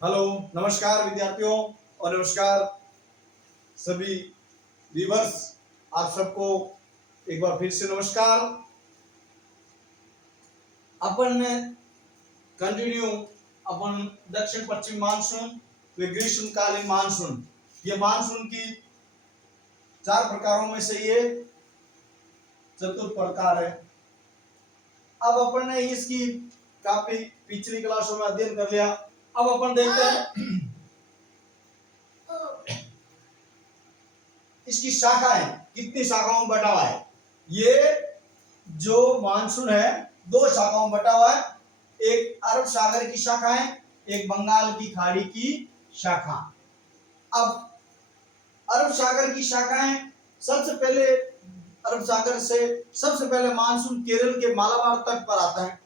Hello, नमस्कार विद्यार्थियों और नमस्कार सभी व्यूअर्स। आप सबको एक बार फिर से नमस्कार। अपन कंटिन्यू अपन दक्षिण पश्चिम मानसून व ग्रीष्मकालीन मानसून, ये मानसून की चार प्रकारों में से ये चतुर्थ प्रकार है। अब अपन ने इसकी काफी पिछली क्लासों में अध्ययन कर लिया। अब अपन देखते हैं इसकी शाखाएं कितनी शाखाओं में बटा हुआ है। ये जो मानसून है दो शाखाओं में बटा हुआ है, एक अरब सागर की शाखा है, एक बंगाल की खाड़ी की शाखा। अब अरब सागर की शाखाएं सबसे पहले अरब सागर से सबसे पहले मानसून केरल के मालाबार तट पर आता है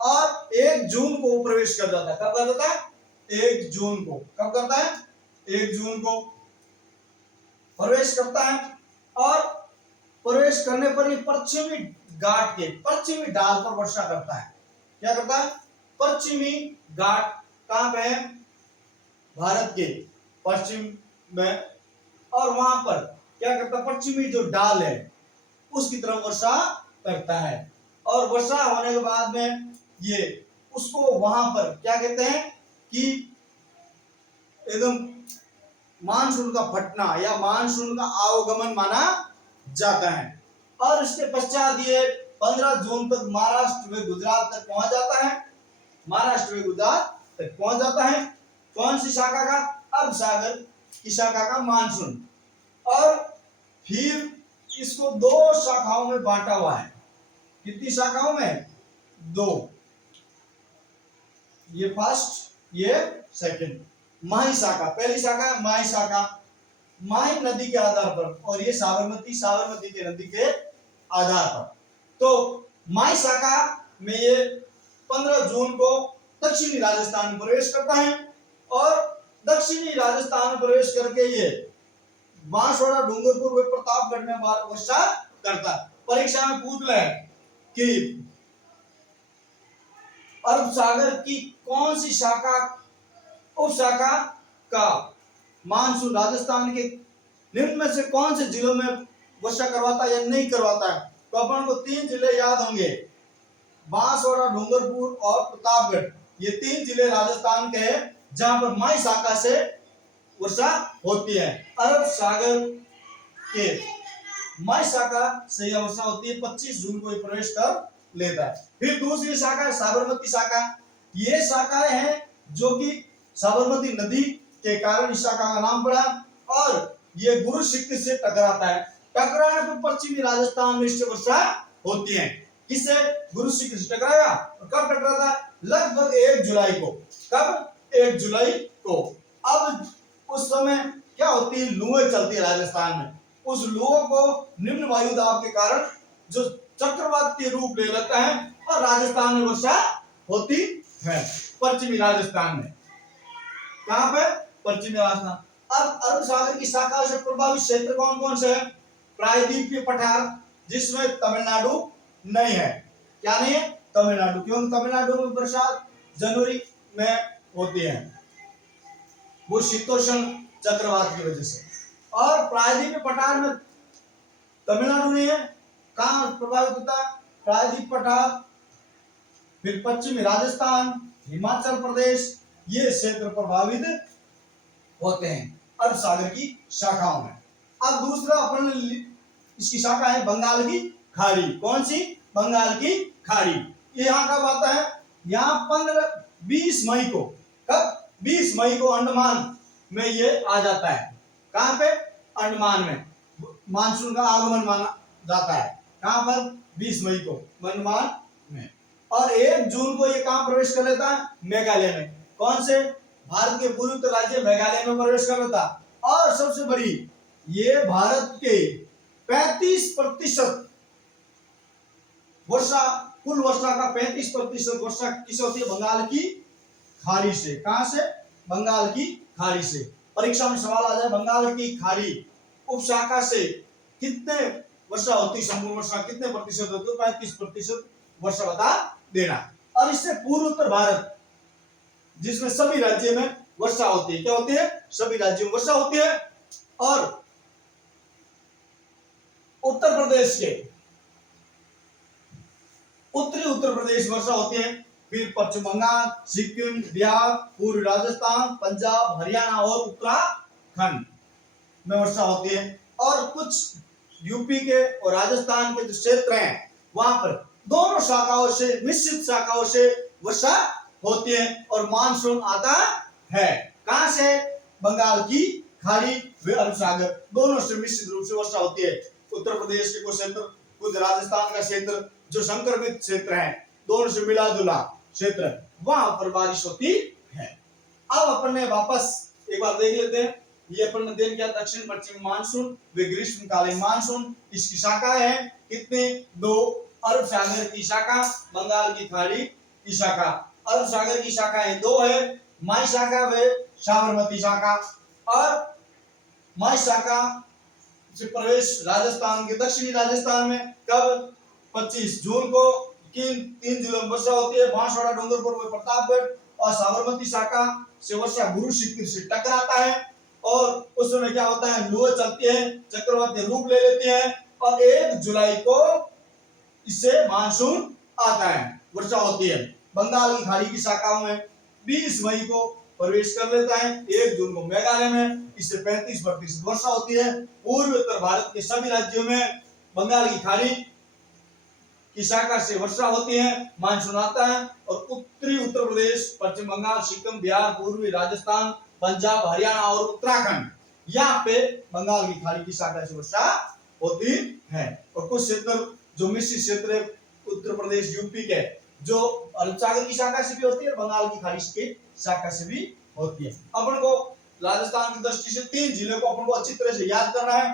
और 1 जून को प्रवेश कर जाता है। कब कर जाता है? 1 जून को। कब करता है? 1 जून को प्रवेश करता है और प्रवेश करने पर ये पश्चिमी घाट के पश्चिमी ढाल पर वर्षा करता है। क्या करता है? पश्चिमी घाट कहां पे है? भारत के पश्चिम में। और वहां पर क्या करता है? पश्चिमी जो ढाल है उसकी तरफ वर्षा करता है और वर्षा होने के बाद में ये उसको वहां पर क्या कहते हैं कि एकदम मानसून का फटना या मानसून का आवागमन माना जाता है। और इसके पश्चात ये 15 जून तक महाराष्ट्र व गुजरात तक पहुंच जाता है। महाराष्ट्र व गुजरात तक पहुंच जाता है। कौन सी शाखा का? अरब सागर की शाखा का मानसून। और फिर इसको दो शाखाओं में बांटा हुआ है। कितनी शाखाओं में? दो। ये फर्स्ट, ये सेकंड। माही शाखा, पहली शाखा है माही शाखा, माही नदी के आधार पर, और ये साबरमती के नदी के आधार पर। तो माही शाखा में ये 15 जून को दक्षिणी राजस्थान में प्रवेश करता है और दक्षिणी राजस्थान में प्रवेश करके ये बांसवाड़ा, डूंगरपुर व प्रतापगढ़ में वर्षा करता है। परीक्षा में पूछ ले कि अरब सागर की कौन सी शाखा उप शाखा का मानसून राजस्थान के निम्न में से कौन से जिलों में वर्षा करवाता है या नहीं करवाता है? तो अपन को 3 जिले याद होंगे, बांसवाड़ा, डूंगरपुर और प्रतापगढ़। ये 3 जिले राजस्थान के हैं जहां पर माई शाखा से वर्षा होती है। अरब सागर के माई शाखा से यह वर्षा होती है। 25 जून को प्रवेश कर लेता है। फिर दूसरी शाखा है साबरमती शाखा। ये शाखाएं हैं जो कि साबरमती नदी के कारण इस शाखा का नाम पड़ा और ये गुरु शिखर से टकराता है। टकराने पर पश्चिमी राजस्थान में इससे वर्षा होती है। किससे? गुरु शिखर से टकराया। कब टकराता है? लगभग 1 जुलाई को। कब? 1 जुलाई को। अब उस समय क्या होती है? लूएं चलती है राजस्थान में। उस लूओं को निम्न वायु दाब के कारण जो चक्रवात के रूप ले लेता है और राजस्थान में वर्षा होती है। पश्चिमी राजस्थान में। कहां पे? पश्चिमी राजस्थान। अब अरब सागर की शाखा से प्रभावित क्षेत्र कौन कौन से हैं? प्रायद्वीपीय पठार, जिसमें तमिलनाडु नहीं है। क्या नहीं है? तमिलनाडु। क्योंकि तमिलनाडु में बरसात जनवरी में होती है, वो शीतोष्ण चक्रवात की वजह से। और प्रायद्वीपीय पठार में तमिलनाडु नहीं है। कहां प्रभावित होता है? प्रायद्वीप पठार, फिर पश्चिमी राजस्थान, हिमाचल प्रदेश, ये क्षेत्र प्रभावित होते हैं अरब सागर की शाखाओं में। अब दूसरा अपन इसकी शाखा है बंगाल की खाड़ी। कौन सी? बंगाल की खाड़ी। ये यहाँ कब आता है? यहाँ 20 मई को। कब? 20 मई को अंडमान में ये आ जाता है। कहां पे? अंडमान में मानसून का आगमन माना जाता है। कहां पर? 20 मई को अंडमान में। और 1 जून को ये कहां प्रवेश कर लेता है? मेघालय में। कौन से? भारत के पूर्वी उत्तर राज्य मेघालय में प्रवेश कर लेता। और सबसे बड़ी, ये भारत के 35% वर्षा, कुल वर्षा का 35% वर्षा किस होती है? बंगाल की खाड़ी से। कहां से? बंगाल की खाड़ी से। परीक्षा में सवाल आ जाए बंगाल की खाड़ी उप शाखा से कितने वर्षा होती, संपूर्ण वर्षा कितने प्रतिशत होती है? 35% वर्षा बता देना। और इससे पूर्व उत्तर भारत जिसमें सभी राज्यों में वर्षा होती है। क्या होती है? सभी राज्यों में वर्षा होती है। और उत्तर प्रदेश के उत्तरी उत्तर प्रदेश वर्षा होती है। फिर पश्चिम बंगाल, सिक्किम, बिहार, पूर्वी राजस्थान, पंजाब, हरियाणा और उत्तराखंड में वर्षा होती है। और कुछ यूपी के और राजस्थान के जो क्षेत्र हैं वहां पर दोनों शाखाओं से, मिश्रित शाखाओं से वर्षा होती है और मानसून आता है। कहां से? बंगाल की खाड़ी व अरब सागर दोनों से मिश्रित रूप से वर्षा होती है। उत्तर प्रदेश के कुछ क्षेत्र, कुछ राजस्थान का क्षेत्र जो संक्रमित क्षेत्र है, दोनों से मिला जुला क्षेत्र, वहां पर बारिश होती है। अब अपन ने वापस एक बार देख लेते हैं। ये अपन ने देख लिया दक्षिण पश्चिम मानसून व ग्रीष्मकालीन मानसून। इसकी शाखा है कितने? 2। अरब सागर की शाखा, बंगाल की खाड़ी की शाखा। अरब सागर की शाखा है 2 है, माई शाखा व साबरमती शाखा। और माई शाखा से प्रवेश राजस्थान के दक्षिणी राजस्थान में कब? 25 जून को। 3 जुलाई में वर्षा होती है बांसवाड़ा, डूंगरपुर व प्रतापगढ़। और साबरमती शाखा से वर्षा गुरु शिखर से टकराता है और उस समय क्या होता है? लू चलती है, चक्रवाती रूप ले लेती है और 1 जुलाई को इससे मानसून आता है, वर्षा होती है। बंगाल की खाड़ी की शाखाओं में 20 मई को प्रवेश कर लेता है। 1 जून को मेघालय में इससे 35% वर्षा होती है। पूर्व उत्तर भारत के सभी राज्यों में बंगाल की खाड़ी की शाखा से वर्षा होती है, मानसून आता है। और उत्तरी उत्तर प्रदेश, पश्चिम बंगाल, सिक्किम, बिहार, पूर्वी राजस्थान, पंजाब, हरियाणा और उत्तराखंड, यहाँ पे बंगाल की खाड़ी की शाखा से वर्षा होती है। और कुछ क्षेत्र जो मिश्रित क्षेत्र है, उत्तर प्रदेश, यूपी के, जो अरब सागर की शाखा से भी होती है, बंगाल की खाड़ी की शाखा से भी होती है। अपन को राजस्थान की दृष्टि से 3 जिलों को अपन को अच्छी तरह से याद करना है।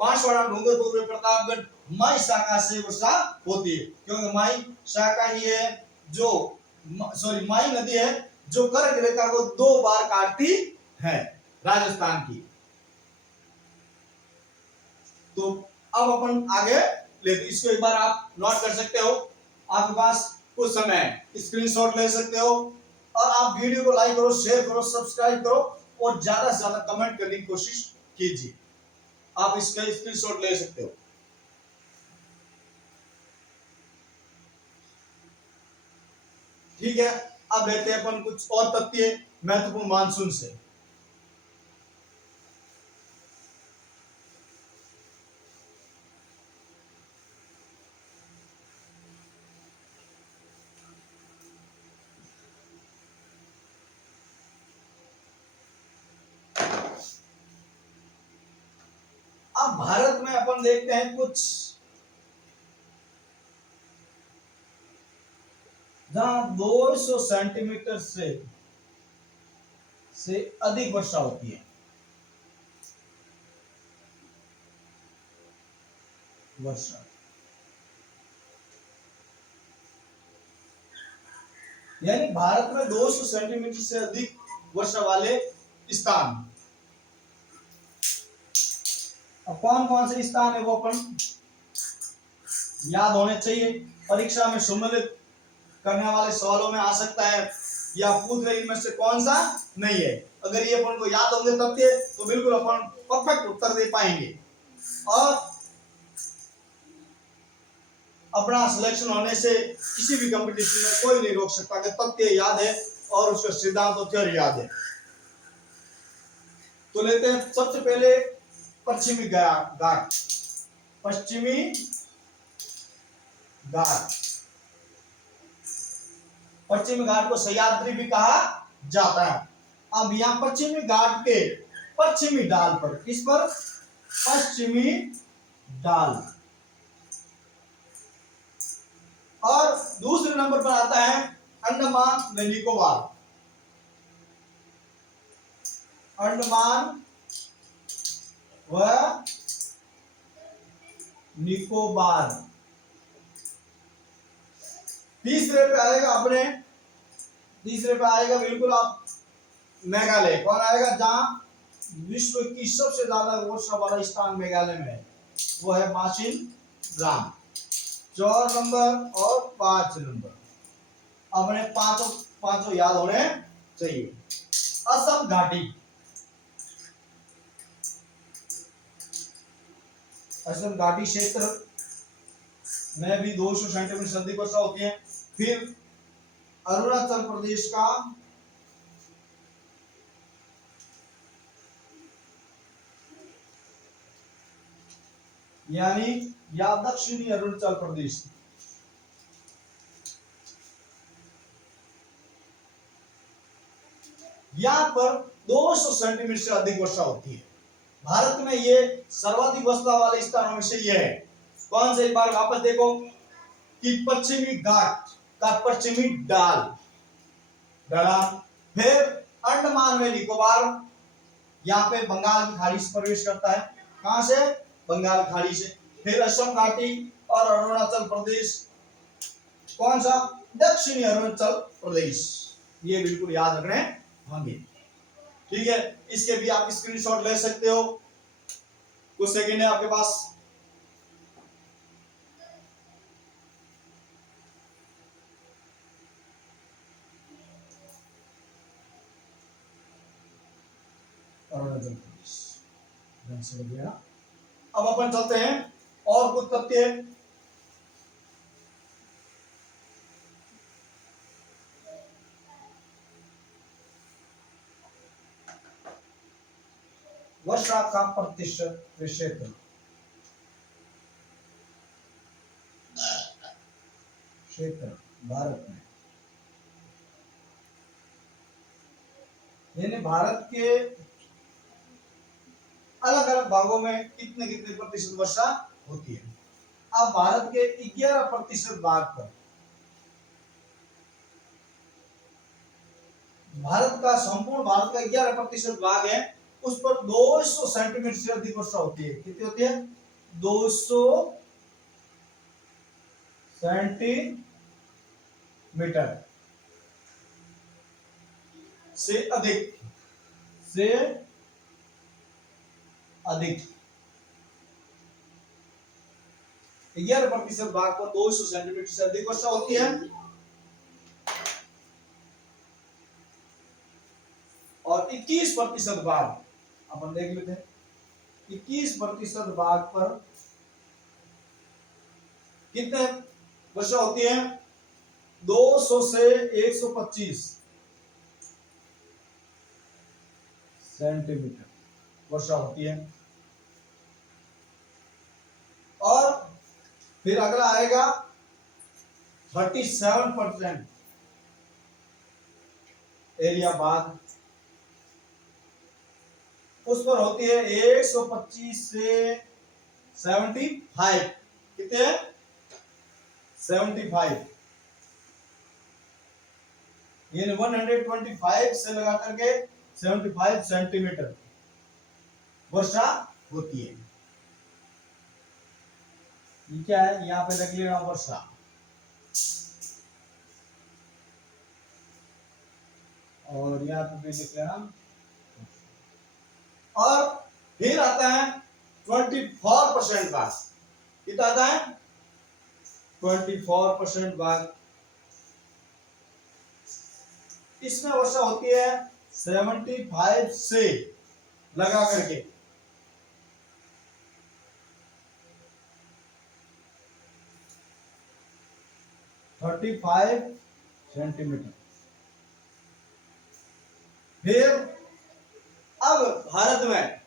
बांसवाड़ा, डूंगरपुर, प्रतापगढ़ माई शाखा से वर्षा होती है, क्योंकि माई शाखा ही है जो माई नदी है जो कर्क रेखा को 2 बार काटती है राजस्थान की। तो अब अपन आगे लेते, इसको एक बार आप नोट कर सकते हो। आपके पास कुछ समय स्क्रीनशॉट ले सकते हो और आप वीडियो को लाइक करो, शेयर करो, सब्सक्राइब करो और ज्यादा से ज्यादा कमेंट करने की कोशिश कीजिए। आप इसका स्क्रीनशॉट ले सकते हो। ठीक है, अब लेते हैं अपन कुछ और तथ्य महत्वपूर्ण मानसून से। अब भारत में अपन देखते हैं कुछ जहां 200 सेंटीमीटर से अधिक वर्षा होती है। वर्षा यानी भारत में 200 सेंटीमीटर से अधिक वर्षा वाले स्थान। अब कौन कौन से स्थान है वो अपन याद होने चाहिए। परीक्षा में सम्मिलित करने वाले सवालों में आ सकता है या पूछ रहे इनमें से कौन सा नहीं है। अगर ये अपन को याद होंगे तथ्य तो बिल्कुल अपन परफेक्ट उत्तर दे पाएंगे और अपना सिलेक्शन होने से किसी भी कंपटीशन में कोई नहीं रोक सकता कि तथ्य याद है और उसका सिद्धांत और थ्योरी याद है। तो लेते हैं सबसे पहले पश्चिमी घाट। पश्चिमी घाट, पश्चिमी घाट को सह्याद्री भी कहा जाता है। अब यहां पश्चिमी घाट के पश्चिमी ढाल पर, किस पर? पश्चिमी ढाल। और दूसरे नंबर पर आता है अंडमान व निकोबार। अंडमान व निकोबार। तीसरे पे आएगा अपने, तीसरे पे आएगा बिल्कुल आप मेघालय। कौन आएगा? जहां विश्व की सबसे ज्यादा वर्षा वाला स्थान मेघालय में है, वो है माशिनराम। 4 नंबर और 5 नंबर अपने पांचों याद होने चाहिए। असम घाटी, असम घाटी क्षेत्र में भी 200 सेंटीमीटर से अधिक वर्षा होती है। फिर अरुणाचल प्रदेश का यानी या दक्षिणी अरुणाचल प्रदेश, यहाँ पर 200 सेंटीमीटर से अधिक वर्षा होती है। भारत में ये सर्वाधिक वर्षा वाले स्थानों में से ये है। कौन से, एक बार वापस देखो कि पश्चिमी घाट का पश्चिमी ढलान, फिर अंडमान में निकोबार, यहाँ पे बंगाल की खाड़ी से प्रवेश करता है। कहां से? बंगाल खाड़ी से। फिर असम घाटी और अरुणाचल प्रदेश, कौन सा? दक्षिणी अरुणाचल प्रदेश। ये बिल्कुल याद रखने होंगे, ठीक है। इसके भी आप स्क्रीनशॉट ले सकते हो, कुछ सेकंड है आपके पास। अरुणाचल प्रदेश। अब अपन चलते हैं और कुछ तथ्य। वर्षा का प्रतिशत क्षेत्र, भारत में, यानी भारत के अलग अलग भागों में कितने कितने प्रतिशत वर्षा होती है। अब भारत के 11% भाग पर, भारत का संपूर्ण भारत का 11% भाग है, उस पर 200 सेंटीमीटर से अधिक वर्षा होती है। कितनी होती है? 200 सेंटीमीटर से अधिक, से अधिक। 11% भाग पर 200 सेंटीमीटर से अधिक वर्षा होती है। और 21% भाग अपन देख लेते हैं। 21% भाग पर कितने वर्षा होती है? 200 से 125 सेंटीमीटर वर्षा होती है। और फिर अगला आएगा 37% एरिया भाग, उस पर होती है 125 से 75। कितने? 75, यानी 125 से लगा करके 75 सेंटीमीटर वर्षा होती है। ये क्या है? यहाँ पे लग लेना वर्षा। और यहाँ पे भी लिख लेना। और फिर आता है 24% भाग। कितना आता है? 24% भाग। इसमें वर्षा होती है 75 से लगा करके 35 सेंटीमीटर। फिर अब भारत में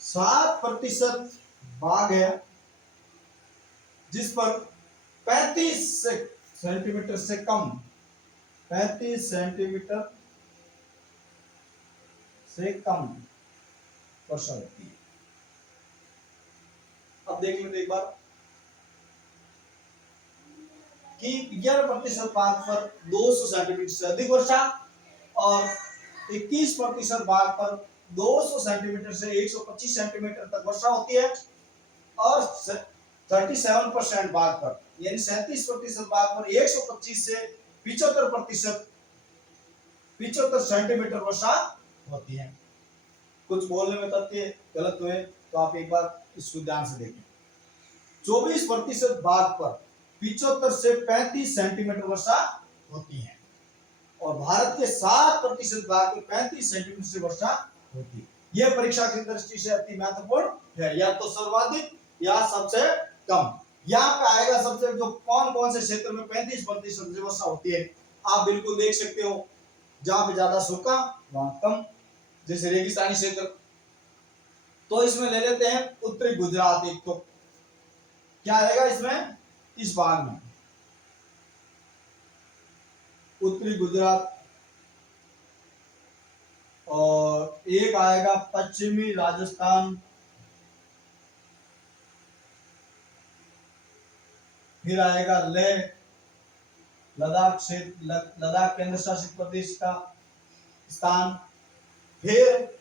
7% भाग है, जिस पर 35 सेंटीमीटर से कम, 35 सेंटीमीटर से कम वर्षा होती है। अब देख लेते एक बार कि 11% भाग पर 200 सेंटीमीटर से अधिक वर्षा और 21% भाग पर 200 सेंटीमीटर से 125 सेंटीमीटर तक वर्षा होती है। और 37% भाग पर, यानी 37% भाग पर 125 से 75 सेंटीमीटर वर्षा होती है। कुछ बोलने में तथ्य गलत हुए तो आप एक बार इसको ध्यान से देखें। 24% भाग पर 75 से 35 सेंटीमीटर वर्षा होती है। भारत के 7% भाग में 35 सेंटीमीटर से वर्षा होती है। यह परीक्षा की दृष्टि से अति महत्वपूर्ण है, या तो सर्वाधिक या सबसे कम। यहाँ पे आएगा सबसे जो कौन कौन से क्षेत्र में 35% से वर्षा होती है, आप बिल्कुल देख सकते हो। जहां पे ज्यादा सूखा वहां कम, जैसे रेगिस्तानी क्षेत्र। तो इसमें ले लेते हैं उत्तरी गुजरात। एक तो क्या रहेगा इसमें, इस भाग में उत्तरी गुजरात, और एक आएगा पश्चिमी राजस्थान, फिर आएगा लेह लद्दाख क्षेत्र, लद्दाख केंद्र शासित प्रदेश का स्थान, फिर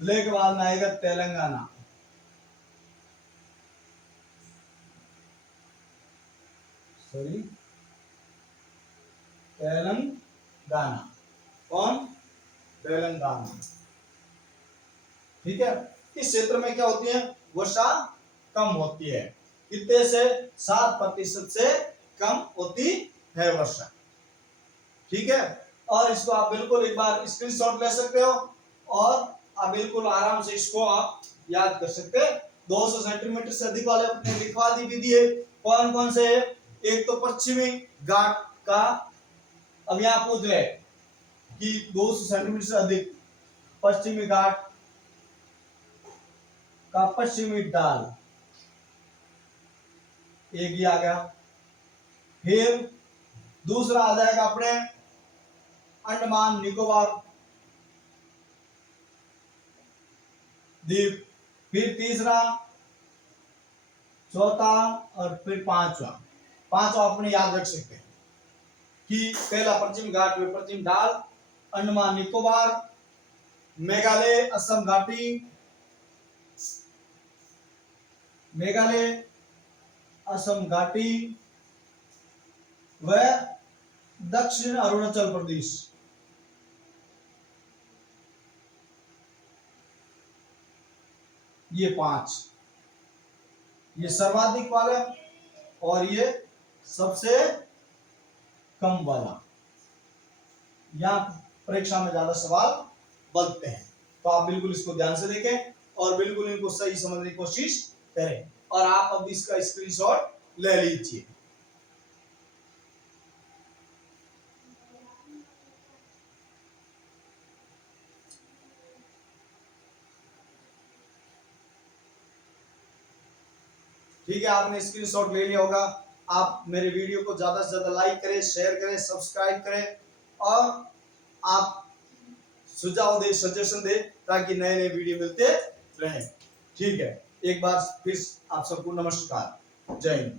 लेह के बाद में आएगा तेलंगाना, सॉरी तेलंगाना, कौन, तेलंगाना। ठीक है, इस क्षेत्र में क्या होती है, वर्षा कम होती है। कितने से, 7% से कम होती है वर्षा। ठीक है, और इसको आप बिल्कुल एक बार स्क्रीनशॉट ले सकते हो, और आप बिल्कुल आराम से इसको आप याद कर सकते हैं। 200 सेंटीमीटर से अधिक वाले अपने लिखवा दी भी दिए, कौन कौन से है। एक तो पश्चिमी घाट का, अब यहाँ पूछ रहे कि 200 सेंटीमीटर से अधिक, पश्चिमी घाट का पश्चिमी ढाल, एक ही आ गया। फिर दूसरा आ जाएगा अपने अंडमान निकोबार द्वीप, फिर तीसरा, चौथा, और फिर पांचवा अपने याद रख सकते हैं कि पहला पश्चिम घाट में पश्चिम ढाल, अंडमान निकोबार, मेघालय असम घाटी, मेघालय असम घाटी व दक्षिण अरुणाचल प्रदेश। ये 5, ये सर्वाधिक वाला और ये सबसे कम वाला। यहाँ परीक्षा में ज्यादा सवाल बनते हैं, तो आप बिल्कुल इसको ध्यान से देखें और बिल्कुल इनको सही समझने की कोशिश करें, और आप अब इसका स्क्रीनशॉट ले लीजिए। ठीक है, आपने स्क्रीनशॉट ले लिया होगा। आप मेरे वीडियो को ज्यादा से ज्यादा लाइक करें, शेयर करें, सब्सक्राइब करें, और आप सुझाव दे, सजेशन दे, ताकि नए नए वीडियो मिलते रहें। ठीक है, एक बार फिर आप सबको नमस्कार, जय हिंद।